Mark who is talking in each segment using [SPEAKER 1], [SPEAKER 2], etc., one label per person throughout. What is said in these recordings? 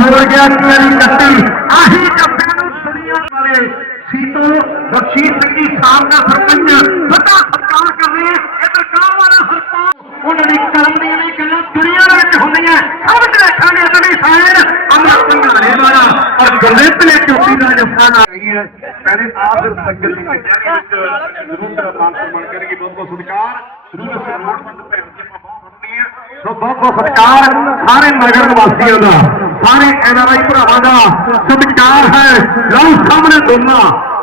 [SPEAKER 1] ਮੁੜ ਗਿਆ ਮੇਰੀ ਕੱਟੀ ਆਹੀ ਜੱਫੇ ਨੂੰ ਦੁਨੀਆ ਵਾਲੇ ਸੀਤੋ ਬਖਸ਼ੀਸ਼ ਸਿੰਘ ਜੀ ਸਾਹਿਬ ਦਾ ਸਰਪੰਚ ਵੱਡਾ ਸਤਿਕਾਰ ਕਰ ਰਹੇ ਇਧਰ ਕਾਹ ਵਾਲਾ ਸਰਪੰਚ ਉਹਨਾਂ ਦੀ ਕਰਮ ਦੀਆਂ ਨੇ ਗੱਲਾਂ ਦੁਨੀਆ ਵਿੱਚ ਹੁੰਦੀਆਂ ਸਭ ਚ ਰੱਖਾਂਗੇ ਅਸਲੀ ਸਾਇਰ ਅਮਰ ਸੰਘਾਰੇ ਵਾਲਾ ਔਰ ਗੁਰਦਿੱਤ ਨੇ ਚੋਟੀ ਦਾ ਜੱਫਾ ਨਾ ਰਹੀ ਹੈ ਪਹਿਲੇ ਆਪ ਦੇ ਸੰਗਤ ਦੀ ਕਚਹਿਰੀ ਵਿੱਚ ਜ਼ਰੂਰ ਦਾ ਮਾਨ ਸਨਮਾਨ ਕਰੇਗੀ ਬਹੁਤ ਬਹੁਤ ਸਤਿਕਾਰ ਜ਼ਰੂਰ ਸਨਮਾਨਬੰਦ ਭੈਣ ਜੀ ਬਹੁਤ ਹੁੰਦੀ ਹੈ ਸੋ ਬਹੁਤ ਬਹੁਤ ਸਤਿਕਾਰ ਸਾਰੇ ਨਗਰ ਵਾਸੀਆਂ ਦਾ ਸਾਰੇ ਐਨਆਰਆਈ ਭਰਾਵਾਂ ਦਾ ਸਤਿਕਾਰ ਹੈ। ਲਓ ਸਾਹਮਣੇ ਦੋਨਾਂ।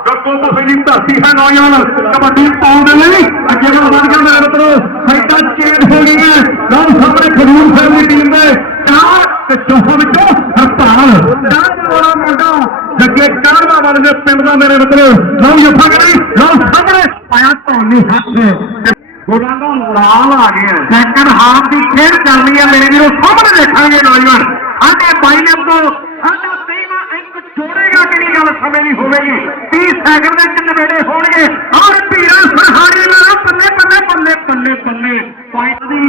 [SPEAKER 1] ਗੱਗੋ ਸਿੰਘ ਧਰਤੀ ਹੈ ਨੌਜਵਾਨ। ਕਬੱਡੀ ਪਾਉਣ ਦੇ ਲਈ ਅੱਗੇ ਨੂੰ ਵਧ ਗਿਆ ਮੇਰੇ ਮਿੱਤਰੋ ਸਾਈਡਾਂ ਚੇਂਜ ਹੋ। ਗਈਆਂ ਲਓ ਸਾਹਮਣੇ ਖਡੂਰ ਸਾਹਿਬ ਦੀ ਟੀਮ ਦੇ ਚਾਰ ਤੇ ਚੌਹਾਂ ਵਿੱਚੋਂ ਹਰਪਾਲ। ਚਾਰ ਵਾਲਾ ਮੁੰਡਾ ਜੱਗੇ ਕਾਰਵਾ ਵਾਲੇ ਦੇ ਪਿੰਡ ਦਾ ਮੇਰੇ ਮਿੱਤਰੋ। ਲਓ ਜੱਫਾ ਕਰੀ ਲਓ ਸਾਹਮਣੇ। ਪਾਇਆ ਧੌਣੀ ਹੱਥ। ਤੇ ਦਾ ਲਾਲ ਆ ਗਿਆ ਸੈਕੰਡ ਹਾਫ ਦੀ ਖੇਡ ਚੱਲ ਰਹੀ ਹੈ। ਮੇਰੇ ਵੀਰੋ, ਸਾਹਮਣੇ ਦੇਖਾਂਗੇ ਨੌਜਵਾਨ। ਆਂਦੇ ਬਾਈ ਸਾਡਾ ਤੇਵਾ ਇੱਕ ਜੋੜੇਗਾ ਕਿਹੜੀ ਗੱਲ ਸਮੇਂ ਦੀ ਹੋਵੇਗੀ। 30 ਸੈਕਿੰਡ ਦੇ ਵਿੱਚ ਨਵੇੜੇ ਹੋਣਗੇ। ਔਰ ਭੀਰਾ ਸਰਹਾਰੀ ਨਾਲ ਬੱਲੇ ਬੱਲੇ ਬੱਲੇ ਬੱਲੇ ਬੱਲੇ ਪੁਆਇੰਟ ਦੀ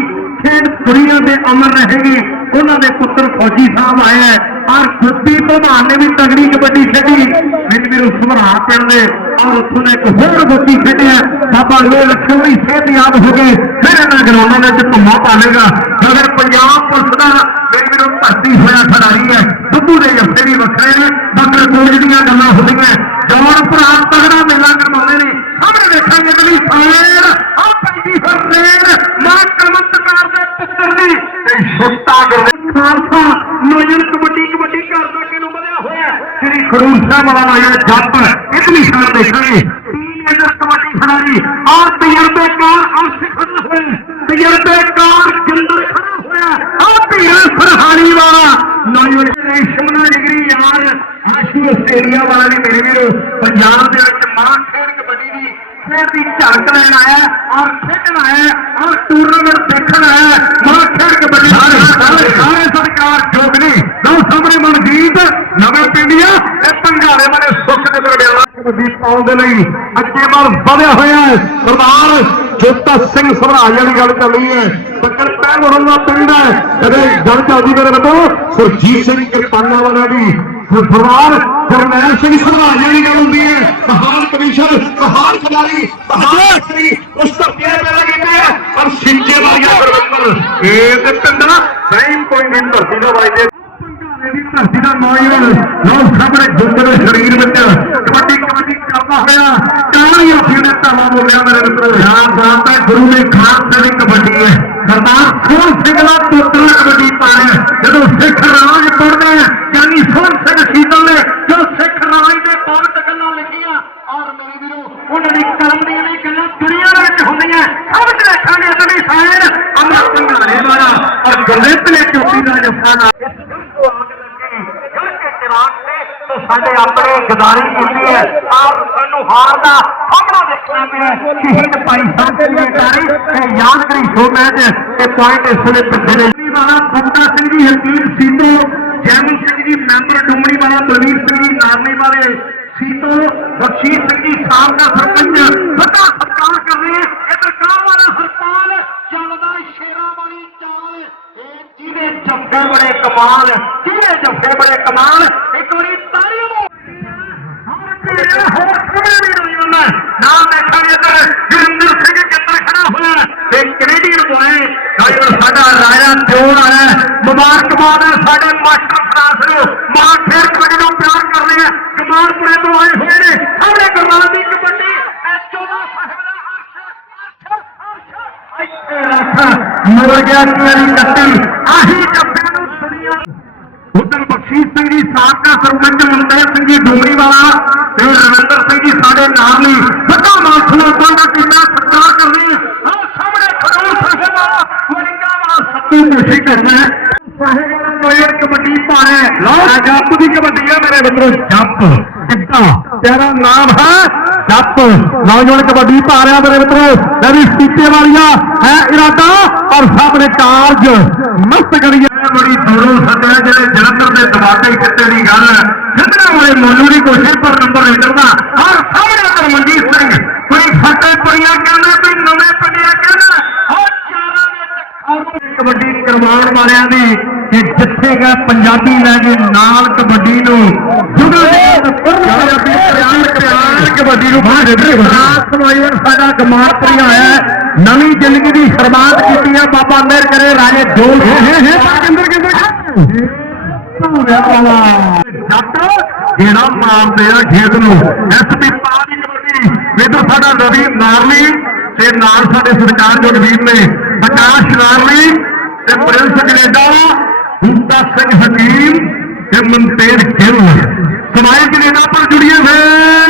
[SPEAKER 1] ਖੇਡ ਦੁਨੀਆ ਦੇ ਅਮਰ ਰਹੇਗੀ। ਉਹਨਾਂ ਦੇ ਪੁੱਤਰ ਫੌਜੀ ਸਾਹਿਬ ਆਏ ਔਰ ਗੁੱਡੀ ਪ੍ਰਧਾਨ ਨੇ ਵੀ ਤਗੜੀ ਕਬੱਡੀ ਖੇਡੀ। ਮੇਰੇ ਵੀਰੋ ਸੁਭਰਾ ਪਿੰਡ ਦੇ ਔਰ ਉੱਥੋਂ ਨੇ ਇੱਕ ਹੋਰ ਗੁੱਡੀ ਖੇਡਿਆ ਬਾਬਾ ਲੋਹ ਲੱਖੋਂ ਦੀ ਸਿਹਤ ਯਾਦ ਹੋ ਗਈ। ਫਿਰ ਇਹਨਾਂ ਗਰਾਊਂਡਾਂ ਦੇ ਵਿੱਚ ਧੁੰਮਾ ਪਾਲੇਗਾ ਅਗਰ ਪੰਜਾਬ ਪੁਲਿਸ ਦਾ ਮੇਰੇ ਵੀਰੋ ਭਰਤੀ ਹੋਇਆ ਖਿਡਾਰੀ ਹੈ ਬੱਬੂ ਦੇ ਜੱਫੇ ਵੀ ਵੱਖਰੇ ਨੇ ਬਾਕੀ ਕੋਚ ਦੀਆਂ ਗੱਲਾਂ ਹੁੰਦੀਆਂ ਜਵਾਨ ਭਰਾ ਤਗੜਾ ਮੇਲਾ ਕਰਵਾਉਂਦੇ ਨੇ ਸਾਹਮਣੇ ਦੇਖਾਂਗੇ ਅਗਲੀ ਫੇਰ ਆ ਪੈਂਦੀ ਫਿਰ ਰੇਡ ਮਾਂ ਕਲਮਤਕਾਰ ਦੇ ਪੁੱਤਰ ਦੀ ਤੇ ਛੋਟਾ ਗੁਰਦੇ ਖਾਲਸਾ ਨੌਜਵਾਨ ਕਬੱਡੀ ਕਬੱਡੀ ਕਰਦਾ ਕਿਨੂੰ ਵਧਿਆ ਹੋਇਆ ਸ੍ਰੀ ਖਡੂਰ ਸਾਹਿਬ ਵਾਲਾ ਨੌਜਵਾਨ ਜੱਟ ਇਤਨੀ ਸ਼ਾਨ ਦੇਖਾਂਗੇ ਟੀਨੇਜਰ ਖਿਡਾਰੀ ਔਰ ਤਜਰਬੇਕਾਰ ਔਰ ਸਿਖਰ ਹੋਏ ਤਜਰਬੇਕਾਰ ਜਿੰਦਰ ਖੜਾ ਹੋਇਆ। ਆ ਧੀਰਾ ਸਰਹਾਣੀ ਵਾਲਾ। ਨੌਜਵਾਨ ਰੇਸ਼ਮਨਾ ਡਿਗਰੀ ਯਾਰ। ਆਸ਼ੂ ਆਸਟ੍ਰੇਲੀਆ ਵਾਲਾ ਵੀ ਮੇਰੇ ਵੀਰੋ। ਪੰਜਾਬ ਦੇ ਵਿੱਚ ਮਾਂ ਖੇਡ ਕਬੱਡੀ ਦੀ ਖੇਡ ਦੀ ਝਲਕ ਲੈਣ ਆਇਆ। ਔਰ ਖੇਡਣ ਆਇਆ। ਔਰ ਟੂਰਨਾਮੈਂਟ ਦੇਖਣ ਆਇਆ। ਮਾਂ ਖੇਡ ਕਬੱਡੀ ਸਾਰੇ ਸਾਰੇ ਸਾਰੇ ਸਰਕਾਰ ਜੋਗਨੀ ਦੋ ਸਾਹਮਣੇ ਮਨਜੀਤ ਨਵੇਂ ਪਿੰਡੀਆ ਤੇ ਪੰਘਾਲੇ ਵਾਲੇ ਸੁੱਖ ਦੇ ਪਾਉਣ ਦੇ ਲਈ ਅੱਗੇ ਵੱਲ ਵਧਿਆ ਹੋਇਆ ਹੈ। ਸਰਦਾਰ ਜੋਤਾ ਸਿੰਘ ਸਭਰਾਜ ਵਾਲੀ ਗੱਲ ਚੱਲ ਹੈ ਬੱਕਰ ਪਹਿਲ ਹੋਣ ਦਾ ਕਦੇ ਗੱਲ ਚੱਲਦੀ ਮੇਰੇ ਵੱਲੋਂ ਸੁਰਜੀਤ ਸਿੰਘ ਕਿਰਪਾਨਾ ਵਾਲਾ ਵੀ ਸਰਦਾਰ ਜਰਨੈਲ ਸਿੰਘ ਸਭਰਾਜ ਵਾਲੀ ਗੱਲ ਹੁੰਦੀ ਹੈ। ਮਹਾਨ ਕਮਿਸ਼ਨ ਮਹਾਨ ਖਿਡਾਰੀ ਮਹਾਨ ਖਿਡਾਰੀ, ਉਸ ਤੋਂ ਪਿਆ ਪੈਦਾ ਕੀਤੇ ਹੈ। ਪਰ ਸਿੰਜੇ ਵਾਲੀਆਂ ਗੁਰਵਿੰਦਰ ਇਹ ਤੇ ਪਿੰਡਾਂ ਨਹੀਂ ਕੋਈ ਨਹੀਂ ਧਰਤੀ ਦਾ। ਵਾਜਦੇ ਦੀ ਧਰਤੀ ਦਾ ਨੌਜਵਾਨ ਲਓ ਸਾਹਮਣੇ ਜੁੱਤ ਸਰੀਰ ਵਿੱਚ ਕਬੱਡੀ ਕਬੱਡੀ ਕਰਦਾ ਹੋਇਆ ਕਾਲੀ ਅੱਖੀ ਨੇ ਧਾਵਾ ਬੋਲਿਆ, ਮੇਰੇ ਮਿੱਤਰੋ ਯਾਰ ਬਾਤ ਹੈ ਗੁਰੂ ਨੇ ਖਾਨ ਦੀ ਕਬੱਡੀ ਹੈ ਸਰਦਾਰ ਸੋਹਣ ਸਿੰਘ ਦਾ ਪੁੱਤਰ ਕਬੱਡੀ ਪਾਇਆ, ਜਦੋਂ ਸਿੱਖ ਰਾਜ ਪੜਦਾ ਯਾਨੀ ਸੋਹਣ ਸਿੰਘ ਸ਼ਹੀਦਾਂ ਨੇ, ਜੋ ਸਿੱਖ ਰਾਜ ਦੇ ਪਾਵਤ ਗੱਲਾਂ ਲਿਖੀਆਂ, ਔਰ ਮੇਰੇ ਵੀਰੋ, ਉਹਨਾਂ ਦੀ ਕਰਮ ਦੀਆਂ ਨੇ ਗੱਲਾਂ ਦੁਨੀਆ ਦੇ ਵਿੱਚ ਹੁੰਦੀਆਂ, ਸਭ ਚ ਰੱਖਾਂਗੇ ਅਸਲੀ ਸਾਇਰ, ਅਮਰ ਸੰਘਾਰੇ ਵਾਲਾ ਔਰ ਗੁਰਦਿੱਤ ਨੇ ਚੋਟੀ ਦਾ ਜੱਫਾ ਨਾ ਸਾਡੇ ਆਪਣੇ ਗਦਾਰੀ ਕੀਤੀ ਹੈ। ਆਪ ਸਾਨੂੰ ਹਾਰ ਦਾ ਸਾਹਮਣਾ ਦੇਖਣਾ ਪਿਆ ਸ਼ਹੀਦ ਭਾਈ ਸਾਹਿਬ ਜੀ ਤਾਰੀ ਤੇ ਯਾਦਗਰੀ ਸ਼ੋ ਮੈਚ ਤੇ ਪੁਆਇੰਟ ਇਸ ਵੇਲੇ ਪਿੱਛੇ ਨੇ। ਵਾਲਾ ਬੰਦਾ ਸਿੰਘ ਜੀ ਹਰਦੀਪ ਸੀਤੋ ਜੈਮਨ ਸਿੰਘ ਜੀ, ਮੈਂਬਰ ਡੂਮਣੀ ਵਾਲਾ, ਬਲਵੀਰ ਸਿੰਘ ਜੀ, ਨਾਰਨੀ ਵਾਲੇ ਸੀਤੋ ਬਖਸ਼ੀਸ਼ ਸਿੰਘ ਜੀ ਸਾਹਿਬ ਦਾ ਸਰਪੰਚ ਵੱਡਾ ਸਤਿਕਾਰ ਕਰ ਰਹੇ ਆ ਇਧਰ ਕਾਹ ਵਾਲਾ ਹਰਪਾਲ ਚੱਲਦਾ ਸ਼ੇਰਾਂ ਵਾਲੀ ਚਾਲ। ਇਹ ਜਿਹਦੇ ਜੱਫੇ ਬੜੇ ਕਮਾਲ, ਜਿਹਦੇ ਜੱਫੇ ਬੜੇ ਕਮਾਲ, ਇੱਕ ਵਾਰੀ ਤਾੜੀਆਂ ਮਾਰੋ। ਨਾਮ ਦੇਖਾਂਗੇ ਇੱਧਰ ਗੁਰਿੰਦਰ ਸਿੰਘ ਕਿੱਧਰ ਖੜਾ ਹੋਇਆ ਤੇ ਕੈਨੇਡੀਅਨ ਬੋਏ ਡਾਈਵਰ ਸਾਡਾ ਰਾਜਾ ਚੋਣ ਆਇਆ ਮੁਬਾਰਕਬਾਦ ਹੈ ਸਾਡੇ ਮਾਸਟਰ ਫਰਾਂਸ ਨੂੰ ਮਾਂ ਫੇਰ ਕਬੱਡੀ ਨੂੰ ਪਿਆਰ ਕਰਦੇ ਆ ਕਮਾਲਪੁਰੇ ਤੋਂ ਆਏ ਹੋਏ ਨੇ ਸਾਹਮਣੇ ਗੁਰਨਾਮ ਦੀ ਕਬੱਡੀ ਤੇ 14 ਸਾਹਿਬ ਦਾ ਅਰਸ਼ ਅਰਸ਼ ਮੁੜ ਗਿਆ ਮੇਰੀ ਕੱਟੀ ਆਹੀ ਜੱਫੇ ਨੂੰ ਦੁਨੀਆ ਉਧਰ ਬਖਸ਼ੀਸ਼ ਸਿੰਘ ਜੀ ਸਾਬਕਾ ਸਰਪੰਚ ਮਨਦੇਵ ਸਿੰਘ ਜੀ ਡੂਮਰੀ ਵਾਲਾ ਤੇ ਰਵਿੰਦਰ ਸਿੰਘ ਜੀ ਸਾਡੇ ਨਾਲ ਨੇ ਵੱਡਾ ਮਾਨਸੂਨ ਦਾ ਕੀਤਾ ਸਤਿਕਾਰ ਕਰਦੇ ਆ ਸਾਹਮਣੇ ਖਡੂਰ ਸਾਹਿਬ ਵਾਲਾ ਵਰਿੰਗਾ ਵਾਲਾ ਸੱਤੂ ਕੋਸ਼ਿਸ਼ ਕਰਨਾ ਹੈ ਸਾਹਿਬ ਵਾਲਾ ਨੋਇਰ ਕਬੱਡੀ ਪਾਣਾ ਲਓ ਜੱਪ ਦੀ ਕਬੱਡੀ ਹੈ ਮੇਰੇ ਮਿੱਤਰੋ ਜੱਪ ਕਿੱਦਾਂ ਤੇਰਾ ਨਾਮ ਹੈ ਜੱਪ ਨੌਜਵਾਨ ਕਬੱਡੀ ਭਾਰਿਆ ਮੇਰੇ ਮਿੱਤਰੋ ਲੈ ਵੀ ਸੀਤੇ ਵਾਲੀਆਂ ਹੈ ਇਰਾਦਾ ਔਰ ਸਾਹਮਣੇ ਕਾਰਜ ਮਸਤ ਕਰੀਏ ਬੜੀ ਦੂਰੋਂ ਸੱਦਿਆ ਜਿਹੜੇ ਜਲੰਧਰ ਦੇ ਦਵਾਤੇ ਕਿੱਤੇ ਦੀ ਗੱਲ। ਹੈ ਵਾਲੇ ਮੋਨੂ ਦੀ ਕੋਸ਼ਿਸ਼ ਪਰ ਨੰਬਰ ਲੀਡਰ ਦਾ ਔਰ ਸਾਹਮਣੇ ਤਰਮਨਜੀਤ ਸਿੰਘ, ਕੋਈ ਫਤਿਹਪੁਰੀਆ ਕਹਿੰਦਾ, ਕੋਈ ਨਵੇਂ ਪਿੰਡਿਆ ਕਹਿੰਦਾ। ਉਹ ਚਾਰਾਂ ਵਿੱਚ ਕਬੱਡੀ ਕਰਵਾਉਣ ਵਾਲਿਆਂ ਦੀ, ਕਿ ਜਿੱਥੇ ਗਏ ਪੰਜਾਬੀ ਲੈ ਕੇ ਨਾਲ ਕਬੱਡੀ ਨੂੰ ਜੁਗਲ ਪੰਜਾਬੀ ਪਿਆਰ ਸਮਾਈਵਰ ਸਾਡਾ ਗਮਾਰਪੁਰੀ ਆਇਆ। ਨਵੀਂ ਜ਼ਿੰਦਗੀ ਦੀ ਸ਼ੁਰੂਆਤ ਕੀਤੀ ਹੈ ਬਾਬਾ ਮੇਰ ਕਰੇ ਰਾਜੇ ਜੋਲ ਕਿੰਦਰ ਕਿੰਦਰ ਪੂਰਾ ਪਾਲਾ ਜੱਟ ਜਿਹੜਾ ਮਾਰਦੇ ਆ ਖੇਤ ਨੂੰ। ਐਸਪੀ ਪਾ ਦੀ ਕਬੱਡੀ। ਸਾਡਾ ਰਵੀ ਨਾਰਲੀ ਤੇ ਨਾਲ ਸਾਡੇ ਸਰਕਾਰ ਜਗਵੀਰ ਨੇ ਆਕਾਸ਼ ਨਾਰਲੀ ਤੇ ਪ੍ਰਿੰਸ ਕੈਨੇਡਾ ਬੂਟਾ ਸਿੰਘ ਹਕੀਮ ਤੇ ਮਨਤੇਜ ਗਿੱਲ। ਸਮਾਈਲ ਕੈਨੇਡਾ ਪਰ ਜੁੜੀਏ ਫੇਰ।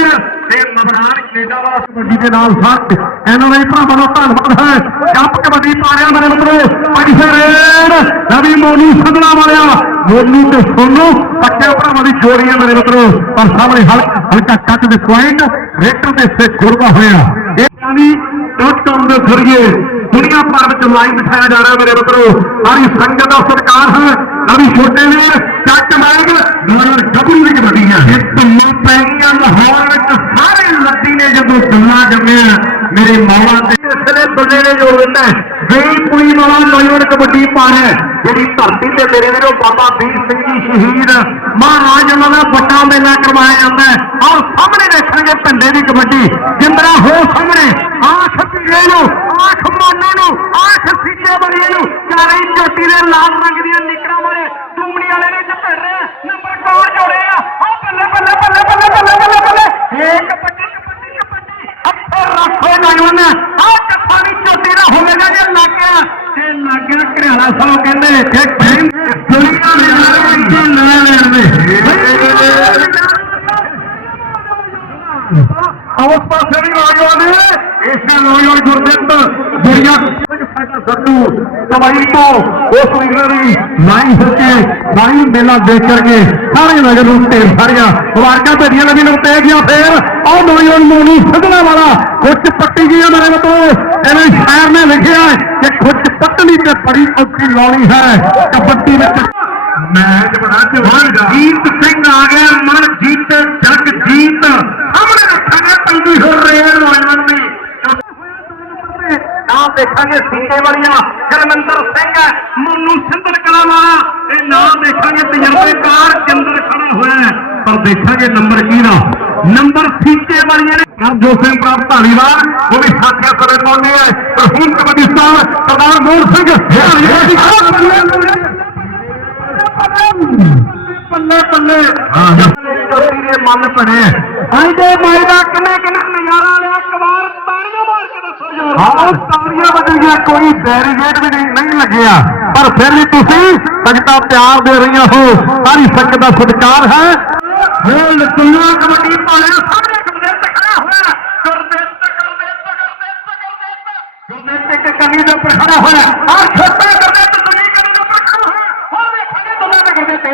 [SPEAKER 1] ਤੇ ਮਬਰਾਨ ਕੈਨੇਡਾ ਵਾਲਾ ਕਬੱਡੀ ਦੇ ਨਾਲ ਸਾਥ ਐਨਆਰਆਈ ਭਰਾਵਾਂ ਦਾ ਧੰਨਵਾਦ ਹੈ। ਜੱਪ ਕਬੱਡੀ ਪਾਰਿਆ ਮੇਰੇ ਮਿੱਤਰੋ ਅੱਜ ਰੇਡ ਰਵੀ ਮੋਨੂ ਸੰਧਣਾ ਵਾਲਿਆ। ਮੋਨੂ ਤੇ ਸੋਨੂ, ਪੱਕੇ ਭਰਾਵਾਂ ਦੀ ਜੋੜੀ ਹੈ ਮੇਰੇ ਮਿੱਤਰੋ ਪਰ ਸਾਹਮਣੇ ਹਲਕਾ ਹਲਕਾ ਕੱਟ ਦੇ ਪੁਆਇੰਟ, ਰੇਟਰ ਦੇ ਸੇ ਗੁਰਦਾ ਹੋਇਆ। ਇਹ ਵੀ ਡਾਟ ਕਾਮ ਦੇ ਜ਼ਰੀਏ ਦੁਨੀਆ ਭਰ ਵਿੱਚ ਲਾਈਨ ਬਿਠਾਇਆ ਜਾ ਰਿਹਾ ਮੇਰੇ ਮਿੱਤਰੋ। ਸਾਰੀ ਸੰਗਤ ਦਾ ਸਤਿਕਾਰ ਹੈ। ਅਭੀ ਛੋਟੇ ਨੇ, ਚੱਕ ਮਾਇਕ ਨਾਲ ਗੱਭਰੂ ਦੀ ਕਬੱਡੀ ਹੈ। ਇਹ ਧੁੰਮਾਂ ਪੈ ਗਈਆਂ ਲਾਹੌਰ ਵਿੱਚ ਸਾਰੇ ਜਦੋਂ ਦੁੱਲਾ ਜੰਮਿਆ ਮੇਰੇ ਮੌਲਾ ਤੇ। ਇਸਲੇ ਦੁੱਲੇ ਨੇ ਜੋੜ ਦਿੱਤਾ ਵੇਈ ਪੁਈ ਵਾਲਾ ਨੌਜਵਾਨ ਕਬੱਡੀ ਪਾ ਰਿਹਾ ਹੈ। ਜਿਹੜੀ ਧਰਤੀ ਤੇ ਮੇਰੇ ਵੀਰੋ ਬਾਬਾ ਵੀਰ ਸਿੰਘ ਜੀ ਸ਼ਹੀਦ ਮਹਾਰਾਜ ਉਹਨਾਂ ਦਾ ਵੱਡਾ ਮੇਲਾ ਕਰਵਾਇਆ ਜਾਂਦਾ ਹੈ। ਆਹ ਸਾਹਮਣੇ ਦੇਖਾਂਗੇ ਭੰਡੇ ਦੀ ਕਬੱਡੀ। ਜਿੰਦਰਾ ਹੋ ਸਾਹਮਣੇ। ਆਖ ਪੀਰੇ ਨੂੰ ਆਖ ਮਾਨੋ ਨੂੰ ਆਖ ਸਿੱਕੇ ਬੜੀਏ ਨੂੰ। ਚਾਰੇ ਚੋਟੀ ਦੇ ਲਾਲ ਰੰਗ ਦੀਆਂ ਨਿਕਰਾਂ ਵਾਲੇ ਟੂਮਣੀ ਵਾਲੇ ਨੇ ਜਿੱਤ ਰਿਹਾ ਨੰਬਰ ਕੌਣ ਜੋੜਿਆ ਆ। ਬੱਲੇ ਬੱਲੇ ਬੱਲੇ ਅੱਖਰ ਰੱਖੋ ਨੌਜਵਾਨ ਆ ਚੋਟੀ ਦਾ ਹੋਵੇਗਾ ਜੇ ਲੱਗਿਆ ਤੇ ਲੱਗਿਆ ਘਰਿਆਲਾ ਸਾਹਿਬ ਕਹਿੰਦੇ ਕਿ ਟਾਈਮ ਦੁਨੀਆ ਦੇ ਨਾਲ ਵਿੱਚ ਲੈ ਲੈਣ ਦੇ ਉਸ ਪਾਸੇ ਵੀ ਨੌਜਵਾਨ ਇਸੇ ਨੌਜਵਾਨ ਗੁਰਦਿੱਤ ਦੁਨੀਆ ਸਾਡਾ ਸੱਤੂ ਦਵਾਈ ਤੋਂ ਉਸ ਵੀਰ ਦੀ ਲਾਈਨ ਸੱਚੇ ਲਾਈਨ ਮੇਲਾ ਦੇਖ ਕਰਕੇ ਸਾਰੇ ਨਗਰ ਨੂੰ ਢੇਰ ਸਾਰੀਆਂ ਮੁਬਾਰਕਾਂ ਭੇਜੀਆਂ ਨਵੀਂ ਨੂੰ ਤੇ ਗਿਆ ਫੇਰ। ਉਹ ਨੌਜਵਾਨ ਮੋਨੀ ਸਦਨਾ ਵਾਲਾ ਖੁੱਚ ਪੱਟੀ ਗਈ ਹੈ ਮੇਰੇ ਮਤੋਂ ਇਹਨੇ ਸ਼ਾਇਰ ਨੇ ਲਿਖਿਆ ਕਿ ਖੁੱਚ ਪੱਟਣੀ ਤੇ ਬੜੀ ਔਖੀ ਲਾਉਣੀ ਹੈ। ਕਬੱਡੀ ਵਿੱਚ ਮੈਚ ਬੜਾ ਜਵਾਨ ਜੀਤ ਸਿੰਘ ਆ ਗਿਆ, ਮਨ ਜੀਤ, ਜਗ ਜੀਤ। ਸਾਹਮਣੇ ਰੱਖਾਂਗੇ ਤੰਦੂ ਹੋ ਰੇਡ ਨੌਜਵਾਨ ਦੀ ਨਾਮ ਦੇਖਾਂਗੇ ਸਿੰਗੇ ਵਾਲੀਆਂ। ਜਰਮੰਦਰ ਸਿੰਘ ਮੋਨੂ ਸਿੰਧਰ ਕਲਾ ਵਾਲਾ। ਇਹ ਨਾਮ ਦੇਖਾਂਗੇ ਤਜਰਬੇਕਾਰ ਚੰਦਰ ਖੜਾ ਹੋਇਆ ਹੈ। ਪਰ ਦੇਖਾਂਗੇ ਨੰਬਰ ਕਿਹਦਾ ਨੰਬਰ ਸਿੰਗੇ ਵਾਲੀਆਂ ਨੇ। ਜੋ ਸਿੰਘ ਪ੍ਰਾਪਤ ਧਾਲੀਵਾਲ ਉਹ ਵੀ ਸਾਥੀਆਂ ਸਰੇ ਪਹੁੰਚੇ ਹੈ ਪਰ ਹੁਣ ਕਬੱਡੀ ਸਟਾਰ ਸਰਦਾਰ ਮੋਹਨ ਸਿੰਘ ਬੱਲੇ ਬੱਲੇ ਹਾਂ। ਜੱਫੀ ਦੇ ਮਨ ਭਰੇ ਅੱਜ ਦੇ ਮਾਈ ਦਾ ਕਿੰਨੇ ਕਿੰਨੇ ਨਜ਼ਾਰਾ ਲਿਆ ਕਬਾਰ ਤਾੜੀਆਂ ਮਾਰ ਕੇ ਦੱਸੋ ਯਾਰ। ਹਾਂ ਤਾੜੀਆਂ ਵੱਜੀਆਂ ਕੋਈ ਬੈਰੀਗੇਟ ਵੀ ਨਹੀਂ ਲੱਗਿਆ। ਪਰ ਫਿਰ ਵੀ ਤੁਸੀਂ ਸੰਗਤਾਂ ਪਿਆਰ ਦੇ ਰਹੀਆਂ ਹੋ। ਸਾਰੀ ਸੰਗਤ ਦਾ ਸਤਿਕਾਰ ਹੈ। ਹੋਲ ਦੁਨੀਆ ਕਬੱਡੀ ਸਾਹਮਣੇ ਗੁਰਦੇਵ ਤੇ ਖੜਾ ਹੋਇਆ। ਤੇ ਗੁਰਦੇਵ ਤੇ ਗੁਰਦੇਵ ਤੇ ਇੱਕ ਕੰਨੀ ਦੇ ਉੱਪਰ ਖੜਾ ਹੋਇਆ। ਆ ਛੋਟਾ ਗੁਰਦੇਵ ਤੇ ਦੂਜੀ ਕੰਨੀ ਦੇ ਉੱਪਰ ਖੜਾ ਹੋਇਆ। ਉਹ ਵੇਖਾਂਗੇ ਦੋਨਾਂ ਦੇ ਗੁਰਦੇਵ ਤੇ।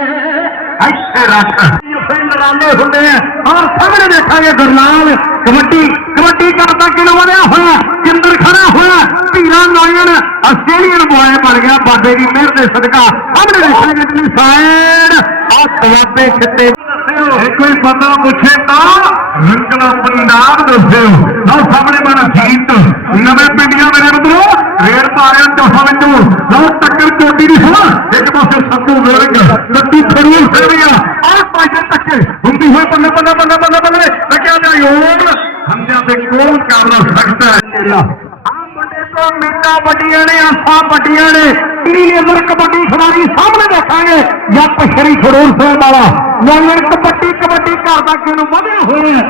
[SPEAKER 1] ਐਸੇ ਰੱਖ ਪਿੰਡ ਰਾਂਦੇ ਹੁੰਦੇ ਆ। ਔਰ ਸਾਹਮਣੇ ਦੇਖਾਂਗੇ ਗੁਰਨਾਲ ਕਬੱਡੀ ਕਬੱਡੀ ਕਰਦਾ ਵਧਿਆ ਹੋਇਆ? ਕਿੰਦਰ ਖੜਾ ਹੋਇਆ? ਧੀਰਾ ਨੌਜਣ ਆਸਟ੍ਰੇਲੀਅਨ ਬੁਆਏ ਬਣ ਗਿਆ। ਬਾਬੇ ਦੀ ਮਿਹਰ ਦੇ ਸਦਕਾ ਸਾਹਮਣੇ ਦੇਖਾਂਗੇ ਜੀ ਸਾਈਡ। ਆ ਤਵਾਬੇ ਖਿੱਤੇ। ਇਹ ਕੋਈ ਪਤਾ ਪੁੱਛੇ ਤਾਂ ਰੰਗਲਾ ਪੰਜਾਬ ਦੱਸਿਓ। ਲਓ, ਸਾਹਮਣੇ ਬਣਾ ਜੀਤ ਨਵੇਂ ਪਿੰਡੀਆਂ ਮੇਰੇ ਮਿੱਤਰੋ ਰੇਡ ਪਾਰਿਆਂ ਚੌਹਾਂ ਵਿੱਚੋਂ। ਲਓ, ਟੱਕਰ ਚੋਟੀ ਦੀ ਸੁਣਾ ਇੱਕ ਪਾਸੇ ਸੱਤੂ ਵੇਰੰਗ ਲੱਤੀ ਖੜੂਰ ਸੇਵੀਆਂ ਆਹ ਪਾਸੇ ਟੱਕੇ ਹੁੰਦੀ ਹੋਈ ਬੱਲੇ ਬੱਲੇ ਬੱਲੇ ਬੱਲੇ ਬੱਲੇ ਲੱਗਿਆ ਜਾ ਯੋਗ ਹੰਦਿਆਂ ਤੇ ਕੋਲ ਕਰਨਾ ਸਕਦਾ ਹੈ? ਤੇਰਾ। ਆ ਮੁੰਡੇ ਤੋਂ ਮੀਟਾ ਵੱਡੀਆਂ ਨੇ ਆਸਾਂ ਵੱਡੀਆਂ ਨੇ। ਕਿਹੜੀ ਨਜ਼ਰ ਕਬੱਡੀ ਖਿਡਾਰੀ ਸਾਹਮਣੇ ਦੇਖਾਂਗੇ। ਜੱਪ ਸ਼੍ਰੀ ਖੜੂਰ ਸਿੰਘ ਵਾਲਾ। ਨੌਜਵਾਨ ਕਬੱਡੀ ਕਬੱਡੀ ਕਰਦਾ ਕਿਨੂੰ ਵਧਿਆ ਹੋਇਆ।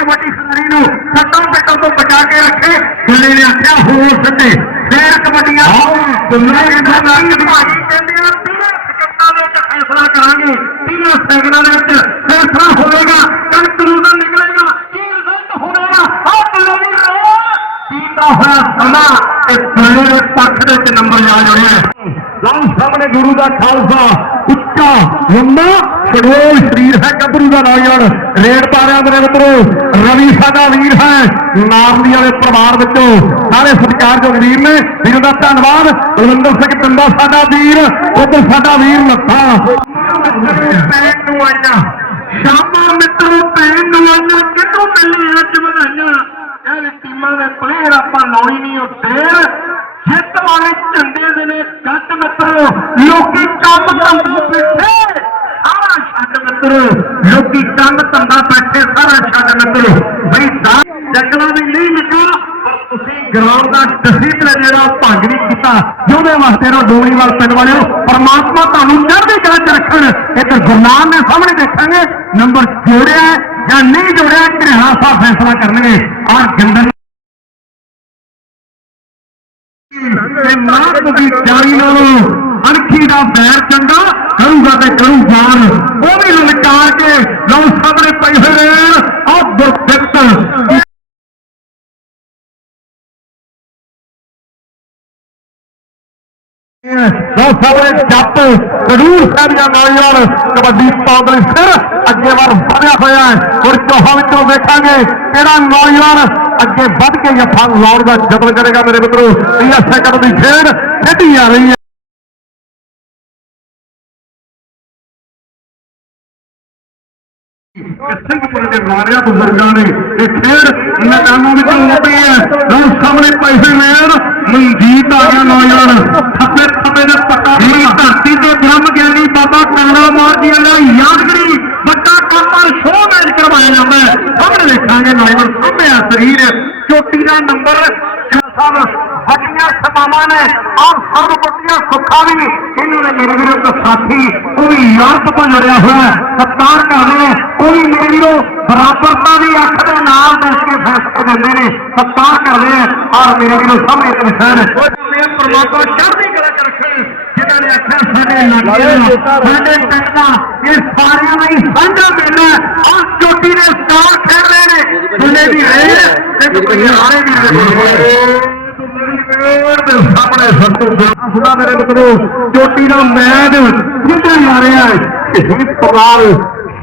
[SPEAKER 1] ਕਬੱਡੀ ਖਿਡਾਰੀ ਨੂੰ ਸੱਟਾਂ ਪੇਟਾਂ ਤੋਂ ਬਚਾ ਕੇ ਰੱਖੇ। ਗੁੱਲੇ ਨੇ ਆਖਿਆ ਹੋਰ ਸੱਟੇ ਫੇਰ ਕਬੱਡੀਆਂ ਗੁੱਲੇ ਨੇ ਭਾਜੀ ਕਹਿੰਦੇ ਆ ਤੀਨਾਂ ਸਕਿੰਟਾਂ ਦੇ ਵਿੱਚ ਫੈਸਲਾ ਕਰਾਂਗੇ। ਤੀਨਾਂ ਸੈਕਿੰਡਾਂ ਦੇ ਵਿੱਚ ਫੈਸਲਾ ਹੋਵੇਗਾ ਕੰਟਰੂ ਦਾ ਨਿਕਲੇਗਾ ਕੀ ਰਿਜ਼ਲਟ ਹੋਵੇਗਾ ਆਹ ਗੁੱਲੇ ਦੀ ਰੋਲ ਪੀਤਾ ਹੋਇਆ ਸਮਾਂ ਤੇ ਗੁੱਲੇ ਦੇ ਪੱਖ ਦੇ ਵਿੱਚ ਨੰਬਰ ਜਾ ਜੁੜਿਆ ਲਓ ਸਾਹਮਣੇ ਗੁਰੂ ਦਾ ਖਾਲਸਾ, ਉੱਚਾ, ਲੰਮਾ ਸ਼ਡੋਲ ਸਰੀਰ ਹੈ ਗੱਭਰੂ ਦਾ ਨੌਜਵਾਨ ਰੇਡ ਪਾਰਿਆਂ ਦੇ ਮਿੱਤਰੋ, ਰਵੀ ਸਾਡਾ ਵੀਰ ਹੈ। ਨਾਮਦੀ ਵਾਲੇ ਪਰਿਵਾਰ ਵਿੱਚੋਂ ਸਾਰੇ ਸਤਿਕਾਰਯੋਗ ਵੀਰ ਨੇ, ਵੀਰ ਦਾ ਧੰਨਵਾਦ। ਬਲਵਿੰਦਰ ਸਿੰਘ ਪਿੰਡਾ ਸਾਡਾ ਵੀਰ, ਉਧਰ ਸਾਡਾ ਵੀਰ ਲੱਥਾ ਪੈਨ ਨੂੰ ਆਈਆਂ ਸ਼ਾਮਾਂ ਮਿੱਤਰੋ ਪੈਨ ਨੂੰ ਆਈਆਂ ਕਿੱਥੋਂ ਮਿਲੀ ਅੱਜ ਵਧਾਈਆਂ ਇਹ ਟੀਮਾਂ ਦੇ ਪਲੇਅਰ ਆਪਾਂ ਲਾਉਣੀ ਨਹੀਂ, ਉਹ ਦੇਰ ਜਿੱਤ ਵਾਲੇ ਝੰਡੇ ਦੇ ਨੇ। ਗੱਟ ਮਿੱਤਰੋ, ਲੋਕੀ ਕੰਮ ਧੰਦਾ ਬੈਠੇ। ਸਾਰਾ ਛੱਡ ਮਿੱਤਰੋ, ਲੋਕੀ ਕੰਮ ਧੰਦਾ ਬੈਠੇ, ਸਾਰਾ ਛੱਡ ਮਿੱਤਰੋ। ਬਈ ਦਾ ਜੰਗਲਾਂ ਵੀ ਨਹੀਂ ਨਿਕਲ ਗਰਾਊਂਡ ਦਾ ਡਿਸਪਲਿਨ ਜਿਹੜਾ ਭੰਗ ਨਹੀਂ ਕੀਤਾ। ਜਿਹਦੇ ਵਾਸਤੇ ਰੋ ਡੋਲੀਵਾਲ ਪਿੰਡ ਵਾਲਿਓ, ਪਰਮਾਤਮਾ ਤੁਹਾਨੂੰ ਚੜ੍ਹਦੀ ਕਲਾ ਚ ਰੱਖਣ। ਇੱਧਰ ਗੁਰਨਾਮ ਦੇ ਸਾਹਮਣੇ ਦੇਖਾਂਗੇ, ਨੰਬਰ ਜੋੜਿਆ ਜਾਂ ਨਹੀਂ ਜੋੜਿਆ ਘਰਿਆਣਾ ਸਾਹਿਬ ਫੈਸਲਾ ਕਰਨਗੇ। ਆਹ ਗੰਦਨ ਤੇ ਨਾਮ ਦੀ ਜਾਰੀ ਨਾਲੋਂ ਅਣਖੀ ਦਾ ਬੈਰ ਚੰਗਾ ਕਰੂਗਾ ਤੇ ਕਰੂ ਜਾਨ ਉਹ ਵੀ ਲਲਕਾਰ ਕੇ ਲਓ ਸਾਹਮਣੇ ਪਈ ਹੋਏ ਨੇ। ਆਹ ਲਓ ਸਾਹਮਣੇ ਜੱਟ ਕਦੂਰ ਸਾਹਿਬ ਨੌਜਵਾਨ ਕਬੱਡੀ ਪਾਉਂਦੇ ਲਈ ਸਿਰ ਅੱਗੇ ਵੱਲ ਵਧਿਆ ਹੋਇਆ ਹੈ। ਹੁਣ ਚੋਹਾਂ ਵਿੱਚੋਂ ਵੇਖਾਂਗੇ ਕਿਹੜਾ ਨੌਜਵਾਨ ਅੱਗੇ ਵੱਧ ਕੇ ਜੱਫਾ ਲਾਉਣ ਦਾ ਯਤਨ ਕਰੇਗਾ ਮੇਰੇ ਮਿੱਤਰੋ। ਇਹ ਸੈਕੰਡ ਦੀ ਖੇਡ ਖੇਡੀ ਜਾ ਰਹੀ ਹੈ। ਸਿੰਘਪੁਰ ਦੇ ਮਾਰਿਆ ਬਜ਼ੁਰਗਾਂ ਨੇ। ਇਹ ਖੇਡ ਮੈਦਾਨਾਂ ਵਿੱਚ ਉੱਡੀ ਹੈ। ਲਓ ਸਾਹਮਣੇ ਪੈਸੇ ਲੈਣ ਮਨਜੀਤ ਆ ਗਿਆ ਨੌਜਵਾਨ। ਥੱਪੇ ਥੱਪੇ ਦੇ ਪੱਟਾ ਇਹ ਧਰਤੀ ਤੇ ਬ੍ਰਹਮ ਗਿਆਨੀ ਬਾਬਾ ਕਾਲਾ ਮਾਰ ਜੀ ਦਾ ਯਾਦਗਰੀ, ਵੱਡਾ ਕਾਪਰ ਸ਼ੋਅ ਮੈਚ ਕਰਵਾਇਆ ਜਾਂਦਾ ਹੈ। ਸਾਹਮਣੇ ਦੇਖਾਂਗੇ ਨੌਜਵਾਨ ਸਾਹਮਣੇ ਆ ਸਰੀਰ। ਚੋਟੀ ਦਾ ਨੰਬਰ ਸਾਹਿਬ ਵੱਡੀਆਂ ਸਮਾਵਾਂ ਨੇ। ਔਰ ਸਰਬ ਵੱਡੀਆਂ ਸੁੱਖਾਂ ਵੀ। ਇਹਨਾਂ ਨੇ ਮੇਰੇ ਵੀਰੋ ਸਾਥੀ, ਉਹ ਵੀ ਯੂਰਪ ਤੋਂ ਜੁੜਿਆ ਹੋਇਆ ਹੈ। ਸਤਿਕਾਰ ਕਰਦੇ ਨੇ। ਉਹ ਵੀ ਮੇਰੇ ਵੀਰੋ ਬਰਾਬਰਤਾ ਦੀ ਅੱਖ ਦੇ ਨਾਲ ਦੱਸ ਕੇ ਫੈਸਲੇ ਦਿੰਦੇ ਨੇ। ਸਤਿਕਾਰ ਕਰਦੇ ਨੇ ਔਰ ਮੇਰੇ ਵੀਰੋ ਸਾਹਮਣੇ ਇੱਕ ਨਿਸ਼ਾਨ ਹੈ। ਪਰਮਾਤਮਾ ਚੜ੍ਹਦੀ ਕਲਾ ਚ ਰੱਖਣ ਜਿਨ੍ਹਾਂ ਨੇ ਆਖਿਆ ਸਾਡੇ ਲਾਗੇ ਸਾਡੇ ਪਿੰਡ ਦਾ ਇਹ ਸਾਰਿਆਂ ਦਾ ਹੀ ਸਾਂਝਾ ਮੇਲਾ ਔਰ ਚੋਟੀ ਦੇ ਸਟਾਰ ਖੇਡ ਰਹੇ ਨੇ। ਦੁਨੇ ਵੀ ਰਹੇ ਤੇ ਹਾਰੇ ਵੀ ਰਹੇ ਸਾਹਮਣੇ ਸੱਤੂ ਸੁਣਾ ਮੇਰੇ ਮਿੱਤਰੋ ਚੋਟੀ ਦਾ ਮੈਚ ਜਿੱਤੇ ਜਾ ਰਿਹਾ ਹੈ ਇਹ ਪਵਾਲ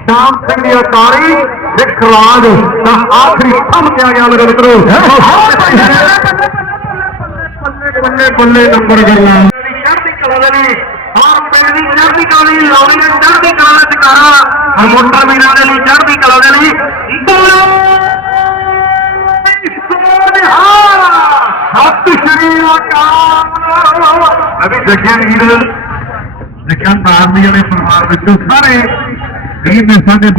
[SPEAKER 1] ਸ਼ਾਮ ਸਿੰਘ ਦੀ ਅਕਾਰੀ ਵਿਖਰਾਜ ਦਾ ਆਖਰੀ ਥੰਮ ਕਿਆ ਗਿਆ ਮੇਰੇ ਮਿੱਤਰੋ। ਬੱਲੇ ਬੱਲੇ ਨੰਬਰ ਗੱਲਾਂ। ਚੜ੍ਹਦੀ ਕਲਾ ਦੇ ਲਈ। ਔਰ ਪਿੰਡ ਦੀ ਚੜ੍ਹਦੀ ਕਲਾ ਦੀ ਲਾਉਣੀ ਨੇ ਚੜ੍ਹਦੀ ਕਲਾ ਦਾ ਜਕਾਰਾ ਹਰਮੋਟਾ ਵੀਰਾਂ ਦੇ ਲਈ ਚੜ੍ਹਦੀ ਕਲਾ ਦੇ ਲਈ। ਸਤਿ ਸ਼੍ਰੀ ਅਕਾਲ। ਅਭੀ ਜੱਗਿਆ ਵੀਰ। ਜੱਗਿਆ ਪ੍ਰਾਰਥੀ ਵਾਲੇ ਪਰਿਵਾਰ ਵਿੱਚੋਂ ਸਾਰੇ। ਗਰੀਬ ਨੇ ਸਾਡੇ